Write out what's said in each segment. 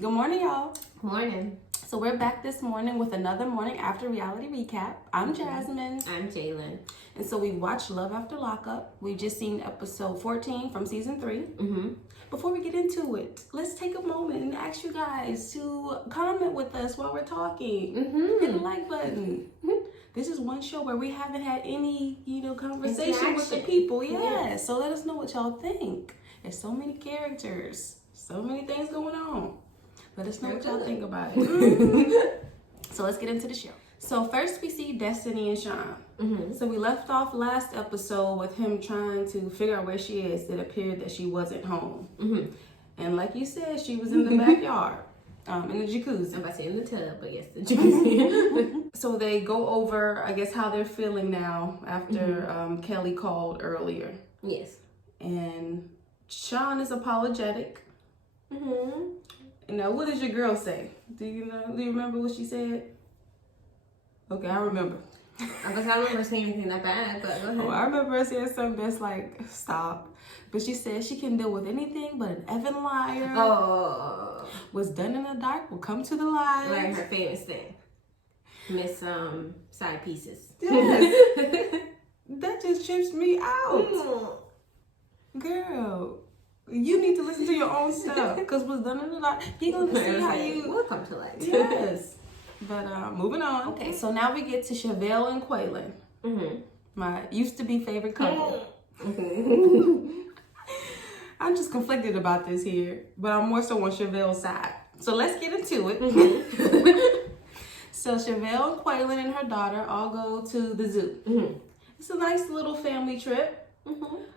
Good morning, y'all. Morning. So we're back this morning with another morning after reality recap. I'm Jasmine. I'm Jalen. And so we watched Love After Lockup. We've just seen episode 14 from season 3. Before we get into it, let's take a moment and ask you guys to comment with us while we're talking. Hit the like button. This is one show where we haven't had any, conversation with the people. Yes. So let us know what y'all think. There's so many characters, so many things going on. Let us know what y'all think about it. So let's get into the show. So first we see Destiny and Sean. So we left off last episode with him trying to figure out where she is. It appeared that she wasn't home. And like you said, she was in the backyard, in the jacuzzi. I'm about to say in the tub, but yes, the jacuzzi. So they go over, I guess, how they're feeling now after Kelly called earlier. Yes. And Sean is apologetic. Now, what does your girl say? Do you remember what she said? Okay, I remember. I don't remember saying anything that bad, but go ahead. Oh, I remember her saying something that's like, stop. But she said she can deal with anything but an effing liar. Oh. What's done in the dark will come to the light. Like her famous thing. Miss Side Pieces. Yes. That just trips me out. Girl. You need to listen to your own stuff, because what's done in the dark, he gonna see how you will come to light. Yes. But moving on. Okay, so now we get to Chevelle and Quaylen. My used to be favorite couple. I'm just conflicted about this here, but I'm more so on Chevelle's side. So let's get into it. So Chevelle and Quaylen and her daughter all go to the zoo. It's a nice little family trip.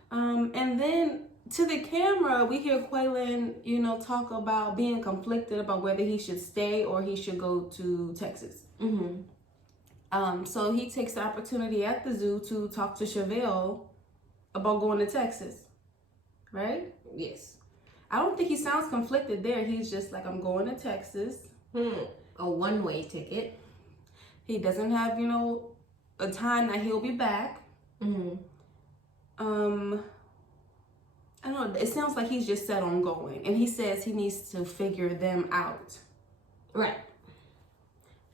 And then to the camera, we hear Quaylen, talk about being conflicted about whether he should stay or he should go to Texas. So he takes the opportunity at the zoo to talk to Chevelle about going to Texas, right? Yes. I don't think he sounds conflicted there. He's just like, I'm going to Texas. A one-way ticket. He doesn't have, a time that he'll be back. I don't know, it sounds like he's just set on going. And he says he needs to figure them out. Right.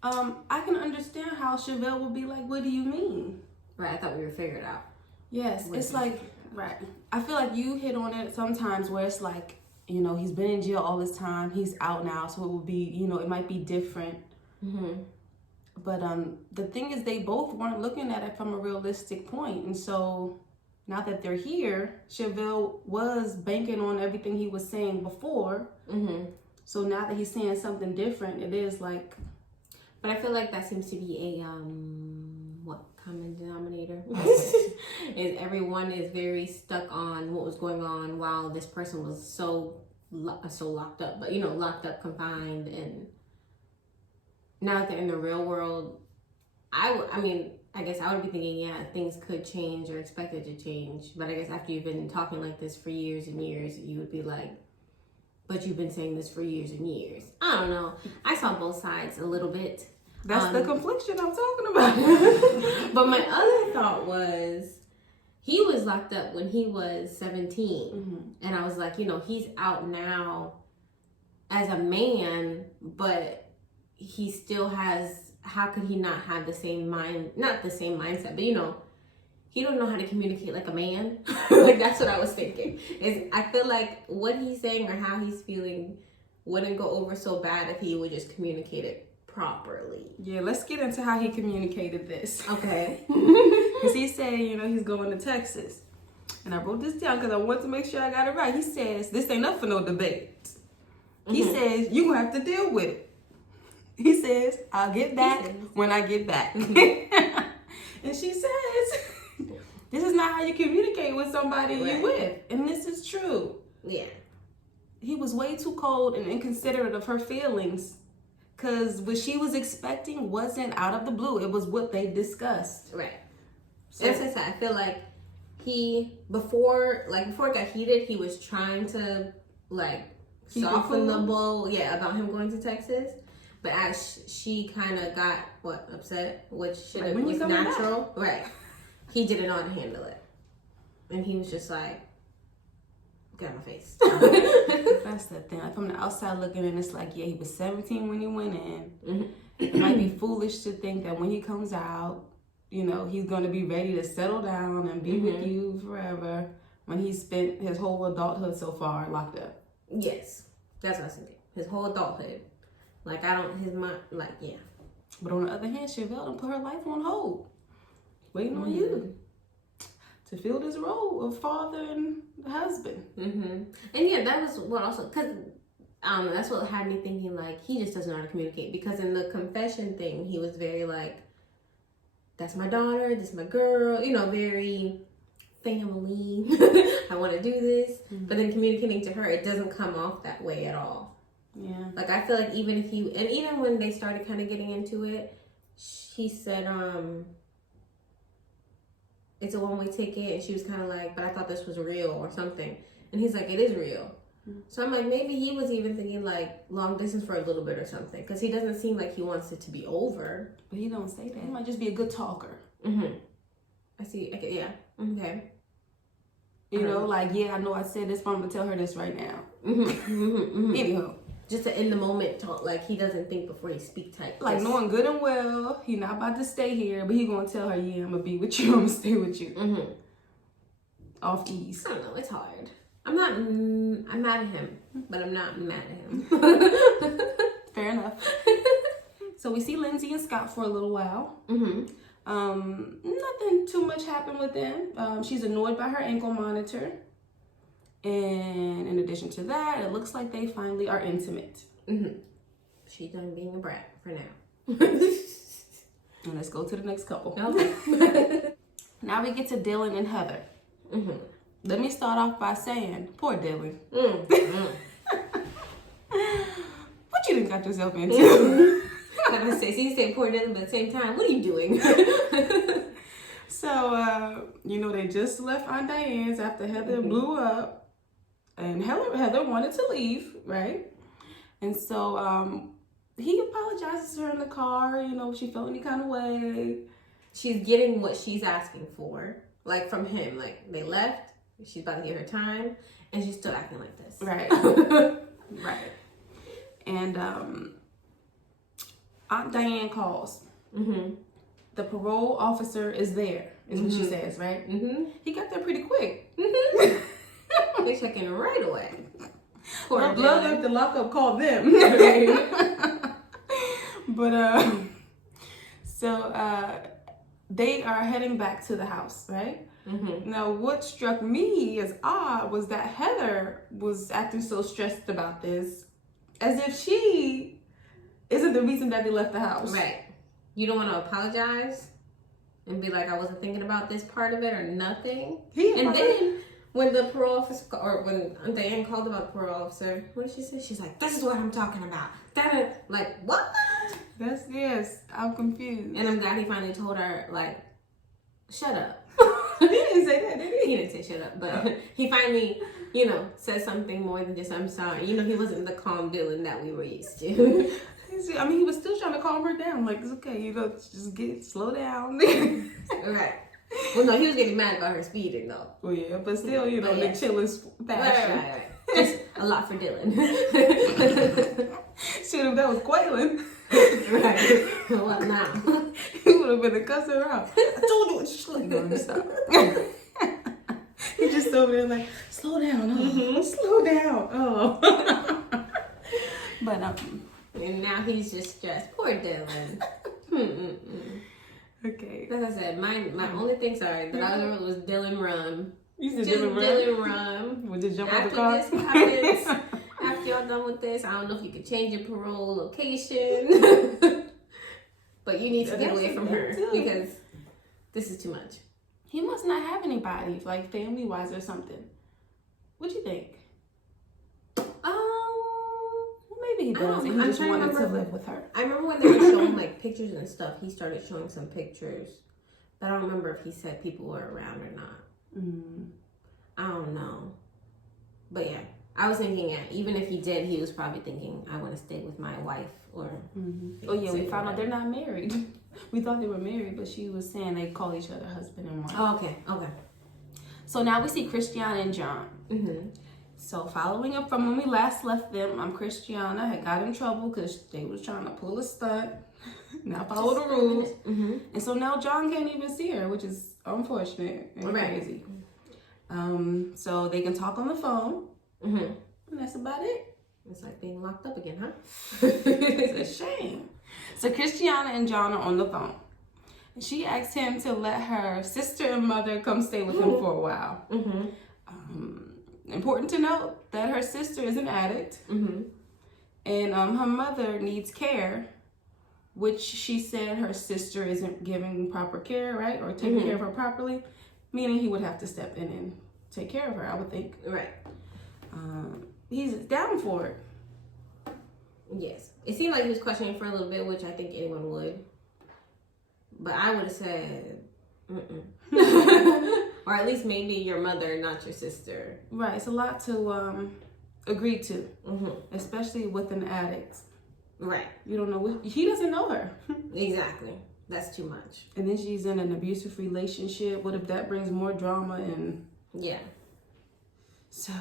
I can understand how Chevelle would be like, what do you mean? Right, I thought we were figured out. Yes, it's like, right. I feel like you hit on it sometimes where it's like, he's been in jail all this time. He's out now, so it will be, it might be different. But the thing is, they both weren't looking at it from a realistic point. And so now that they're here, Chevelle was banking on everything he was saying before. So now that he's saying something different, it is like... But I feel like that seems to be a, common denominator? Is everyone is very stuck on what was going on while this person was so locked up. But, locked up, confined, and now that they're in the real world, I guess I would be thinking, yeah, things could change or expected to change. But I guess after you've been talking like this for years and years, you would be like, but you've been saying this for years and years. I don't know. I saw both sides a little bit. That's the confliction I'm talking about. But my other thought was, he was locked up when he was 17. And I was like, he's out now as a man, but he still has... How could he not have the same not the same mindset, but he don't know how to communicate like a man. Like, that's what I was thinking. I feel like what he's saying or how he's feeling wouldn't go over so bad if he would just communicate it properly. Yeah, let's get into how he communicated this. Okay. Because he said, he's going to Texas. And I wrote this down because I want to make sure I got it right. He says, this ain't up for no debate. He says, you're going to have to deal with it. He says, I'll get back when I get back. And she says, this is not how you communicate with somebody you're with. And this is true. Yeah. He was way too cold and inconsiderate of her feelings, because what she was expecting wasn't out of the blue. It was what they discussed. Right. So as I said, I feel like before it got heated, he was trying to soften the blow, about him going to Texas. But as she kind of got, upset, which was natural. Back. Right. He didn't know how to handle it. And he was just like, get out of my face. That's the thing. Like, from the outside looking in, it's like, yeah, he was 17 when he went in. Mm-hmm. It might be foolish to think that when he comes out, you know, he's going to be ready to settle down and be with you forever when he spent his whole adulthood so far locked up. Yes, that's what I was thinking. His whole adulthood. Like, I don't, his mind, like, yeah. But on the other hand, Chevelle done put her life on hold, waiting on you to fill this role of father and husband. And yeah, that was what also, because that's what had me thinking, like, he just doesn't know how to communicate. Because in the confession thing, he was very like, that's my daughter, this is my girl, you know, very family. I want to do this. But then communicating to her, it doesn't come off that way at all. Yeah. Like, I feel like even when they started kind of getting into it, he said, it's a one-way ticket. And she was kind of like, but I thought this was real or something. And he's like, it is real. So I'm like, maybe he was even thinking like long distance for a little bit or something. Because he doesn't seem like he wants it to be over. But he don't say that. He might just be a good talker. I see. Okay, yeah. Okay. You know, like, yeah, I know I said this, but I'm going to tell her this right now. Anyhow. Just to in the moment talk, like he doesn't think before he speak type. Like knowing good and well, he not about to stay here, but he going to tell her, yeah, I'm going to be with you, I'm going to stay with you. Off ease. I don't know, it's hard. I'm mad at him, but I'm not mad at him. Fair enough. So we see Lindsay and Scott for a little while. Nothing too much happened with them. She's annoyed by her ankle monitor. And in addition to that, it looks like they finally are intimate. She's done being a brat for now. And let's go to the next couple. Okay. Now we get to Dylan and Heather. Let me start off by saying, poor Dylan. What you done got yourself into? Like I say, so you say poor Dylan, but at the same time, what are you doing? So, you know, they just left Aunt Diane's after Heather blew up. And Heather wanted to leave, right? And so he apologizes to her in the car, you know, if she felt any kind of way. She's getting what she's asking for, like from him. Like they left, she's about to get her time, and she's still acting like this. Right. Right. And Aunt Diane calls. The parole officer is there, is what she says, right? He got there pretty quick. They're checking right away. Love After Lockup called them. But so they are heading back to the house, right? Now, what struck me as odd was that Heather was acting so stressed about this, as if she isn't the reason that they left the house. Right. You don't want to apologize and be like, I wasn't thinking about this part of it or nothing. And then when the parole officer, or when Diane called about the parole officer, what did she say? She's like, this is what I'm talking about. Like, what? Yes, I'm confused. And I'm glad he finally told her, like, shut up. He didn't say that, did he? He didn't say shut up, but he finally, you know, said something more than just, I'm sorry. You know, he wasn't the calm Dylan that we were used to. I mean, he was still trying to calm her down. Like, it's okay, you know, just slow down. Right. Well, no, he was getting mad about her speeding, though. Well, yeah, but still, you know, the chillest fashion. Right. Just a lot for Dylan. Shit, if that was Quaylen. Right. What now? He would have been a cussing her out. I told you. Just like, no, stop. He just over there like, slow down. Oh, slow down. Oh. But, and now he's just stressed. Poor Dylan. Okay. Like I said, my only thing, sorry, that I remember was Dylan Rum. You said just Dylan Rum. Would you jump after out the car? This happens, after y'all done with this, I don't know if you could change your parole location. But you need to get away from her because this is too much. He must not have anybody, like family-wise or something. What do you think? Maybe he does. And he just wanted to live with her. I remember when they were showing like pictures and stuff. He started showing some pictures, but I don't remember if he said people were around or not. I don't know. But yeah, I was thinking, yeah, even if he did, he was probably thinking, I want to stay with my wife or. Oh yeah, we found out they're not married. We thought they were married, but she was saying they call each other husband and wife. Oh, okay. So now we see Christian and John. So following up from when we last left them, Christiana had got in trouble because they was trying to pull a stunt, not follow the rules. And so now John can't even see her, which is unfortunate and crazy. So they can talk on the phone, and that's about it. It's like being locked up again, huh? It's a shame. So Christiana and John are on the phone. She asked him to let her sister and mother come stay with him for a while. Important to note that her sister is an addict, and her mother needs care, which she said her sister isn't giving proper care, right, or taking care of her properly, meaning he would have to step in and take care of her, I would think. Right. He's down for it. Yes. It seemed like he was questioning for a little bit, which I think anyone would. But I would have said, or at least maybe your mother, not your sister. Right. It's a lot to agree to, especially with an addict. Right. You don't know he doesn't know her. Exactly. That's too much. And then she's in an abusive relationship. What if that brings more drama and... Yeah. So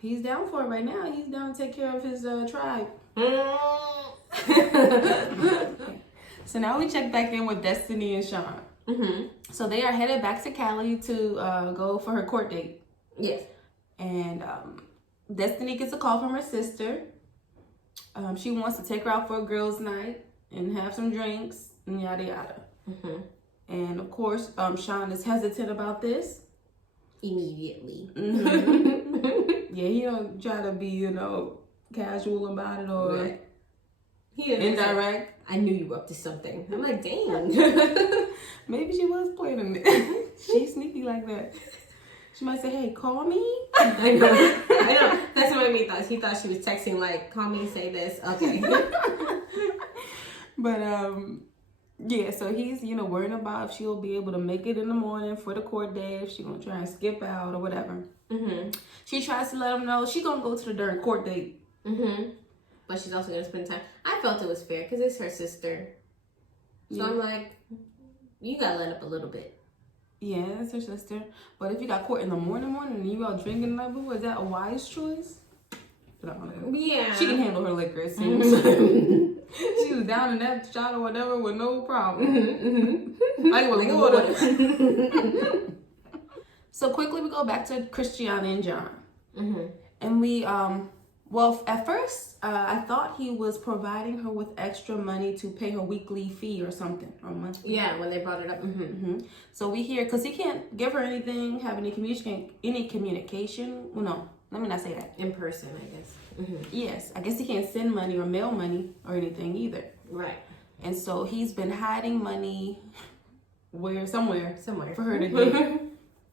he's down for it right now. He's down to take care of his tribe. So now we check back in with Destiny and Sean. So they are headed back to Cali to go for her court date. Yes. And Destiny gets a call from her sister. She wants to take her out for a girls' night and have some drinks and yada yada. And of course, Sean is hesitant about this. Immediately. Yeah, he don't try to be, casual about it or indirect. I knew you were up to something. I'm like, dang. Maybe she was planning it. She's sneaky like that. She might say, hey, call me. I know. That's what he thought. He thought she was texting like, call me, say this. Okay. But, yeah, so he's, worrying about if she'll be able to make it in the morning for the court day, if she's going to try and skip out or whatever. She tries to let him know she's going to go to the during court date. But she's also going to spend time. I felt it was fair because it's her sister. So I'm like, you got to let up a little bit. Yeah, it's her sister. But if you got court in the morning and you out drinking the night before, is that a wise choice? Yeah. She can handle her liquor, it seems. She was down in that shot or whatever with no problem. Like with water. So quickly we go back to Christiana and John. And we, at first, I thought he was providing her with extra money to pay her weekly fee or something, or monthly. Yeah, when they brought it up. So we hear, because he can't give her anything, have any communication. Well, no, let me not say that. In person, I guess. Yes, I guess he can't send money or mail money or anything either. Right. And so he's been hiding money somewhere for her to get.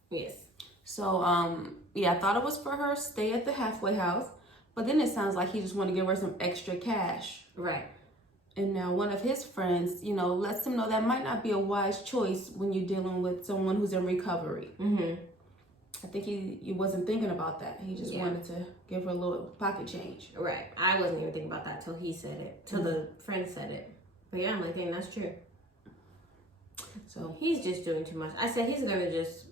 Yes. So, I thought it was for her stay at the halfway house. But then it sounds like he just wanted to give her some extra cash. Right. And now one of his friends, lets him know that might not be a wise choice when you're dealing with someone who's in recovery. I think he wasn't thinking about that. He just wanted to give her a little pocket change. Right. I wasn't even thinking about that till he said it. Till the friend said it. But yeah, I'm like, dang, that's true. So he's just doing too much. I said he's going to just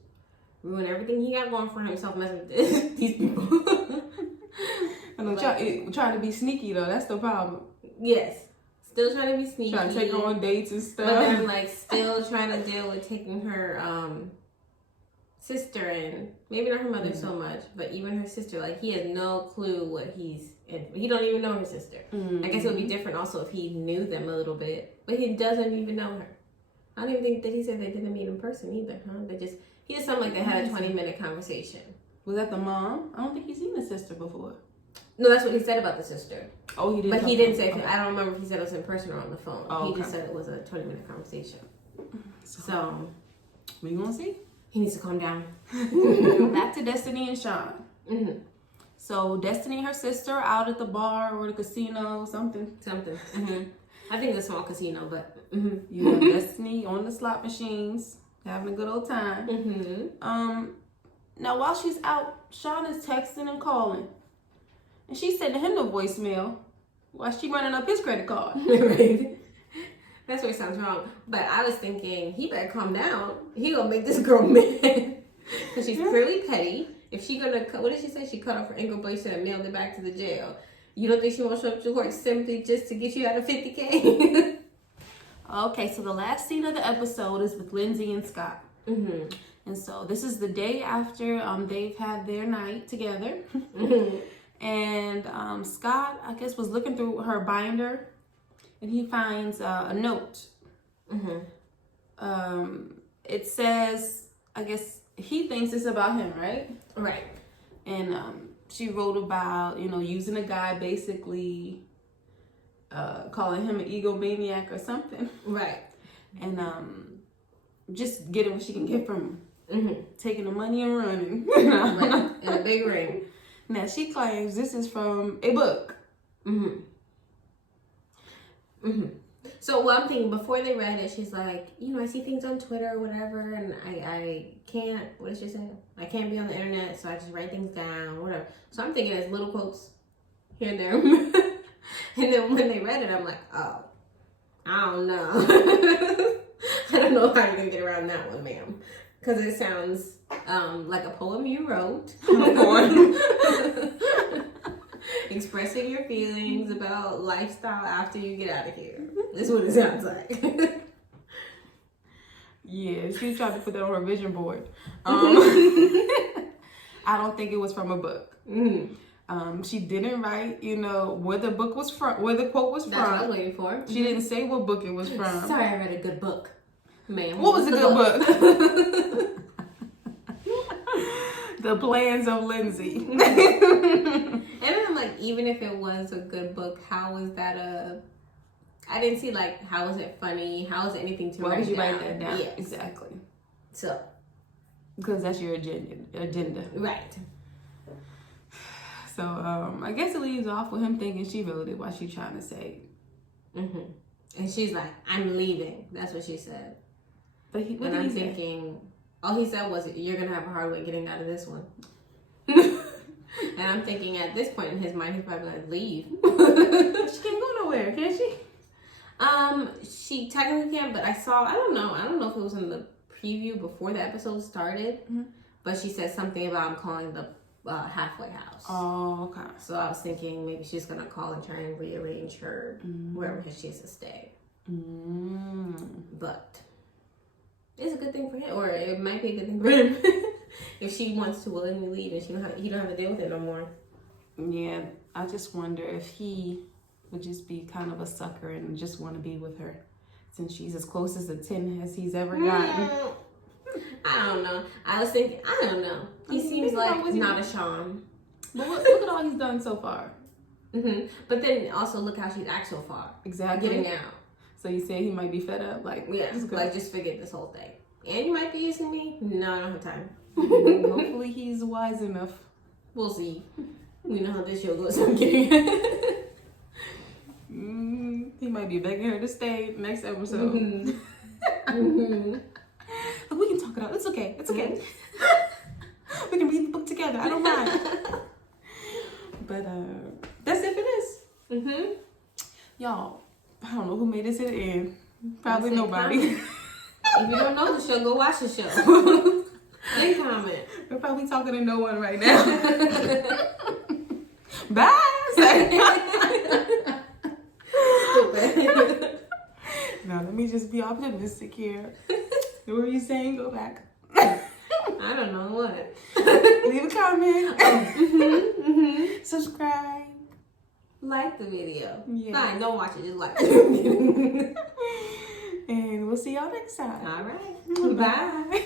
ruin everything he got going for himself messing with these people. And trying to be sneaky though, that's the problem. Yes. Still trying to be sneaky. Trying to take her on dates and stuff. But then still trying to deal with taking her sister in. Maybe not her mother so much, but even her sister. He has no clue what he's in. He don't even know her sister. I guess it would be different also if he knew them a little bit. But he doesn't even know her. I don't even think that he said they didn't meet in person either, huh? He just sounded like they had a 20-minute conversation. Was that the mom? I don't think he's seen the sister before. No, that's what he said about the sister. Oh, he did. But he didn't say. Okay. I don't remember if he said it was in person or on the phone. Oh, he just said it was a 20-minute conversation. So we gonna see. He needs to calm down. Back to Destiny and Sean. So Destiny and her sister are out at the bar or the casino, something. I think it's a small casino, but Destiny on the slot machines, having a good old time. Now while she's out, Sean is texting and calling. And she's sending him the voicemail while she running up his credit card. Right. That's where it sounds wrong. But I was thinking, he better calm down. He gonna make this girl mad. Because she's clearly petty. if she gonna cut, what did she say? She cut off her ankle bracelet and mailed it back to the jail. You don't think she won't show up to court simply just to get you out of $50K? Okay, so the last scene of the episode is with Lindsay and Scott. Mm-hmm. And so this is the day after they've had their night together. Mm-hmm. And Scott, I guess, was looking through her binder, and he finds a note. Mm-hmm. It says, I guess he thinks it's about him, right? Right. And she wrote about, using a guy, basically calling him an egomaniac or something. Right. And just getting what she can get from him. Mm-hmm. Taking the money and running. Right. And a big ring. Now, she claims this is from a book. Mm-hmm. Mm-hmm. So, well, I'm thinking, before they read it, she's like, I see things on Twitter or whatever, and I can't, what did she say? I can't be on the internet, so I just write things down, whatever. So I'm thinking it's little quotes here and there. And then when they read it, I'm like, oh, I don't know. I don't know how you're going to get around that one, ma'am. Because it sounds like a poem you wrote. Expressing your feelings about lifestyle after you get out of here. That's what it sounds like. Yeah, she tried to put that on her vision board. I don't think it was from a book. Mm-hmm. She didn't write, where the book was from, where the quote was from. That's what I was waiting for. She didn't say what book it was from. Sorry, I read a good book. Ma'am. What was a good book? The Plans of Lindsay. And then I'm like, even if it was a good book, how is that I didn't see, how is it funny? How is it anything to Why write would you down? write that down? Yes. Exactly. So. Because that's your agenda. Right. So, I guess it leaves off with him thinking she wrote it while she's trying to say. Mm-hmm. And she's like, I'm leaving. That's what she said. But I'm thinking, all he said was, you're going to have a hard way getting out of this one. And I'm thinking, at this point in his mind, he's probably going to leave. She can't go nowhere, can she? She technically can, but I don't know if it was in the preview before the episode started, but she said something about him calling the halfway house. Oh, okay. So I was thinking maybe she's going to call and try and rearrange her wherever she has to stay. But it's a good thing for him, or it might be a good thing for him if she wants to willingly leave and he don't have to deal with it no more. Yeah, I just wonder if he would just be kind of a sucker and just want to be with her, since she's as close as a 10 as he's ever gotten. I don't know. I was thinking, I don't know. He seems like not a Sean. But look at all he's done so far. Mm-hmm. But then also look how she's acted so far. Exactly. Getting out. So you say he might be fed up? Just forget this whole thing. And you might be using me? No, I don't have time. Hopefully he's wise enough. We'll see. We know how this show goes. I'm kidding. He might be begging her to stay next episode. Mm-hmm. But we can talk it out. It's okay. It's okay. We can read the book together. I don't mind. But that's it for this. Y'all, I don't know who made this at the end. Probably nobody. If you don't know the show, go watch the show. Then comment. We're probably talking to no one right now. Bye. Stupid. Now let me just be optimistic here. What were you saying? Go back. I don't know what. Leave a comment. Subscribe. Like the video. Yeah. Fine, don't watch it. Just like it. And we'll see y'all next time. All right. Bye.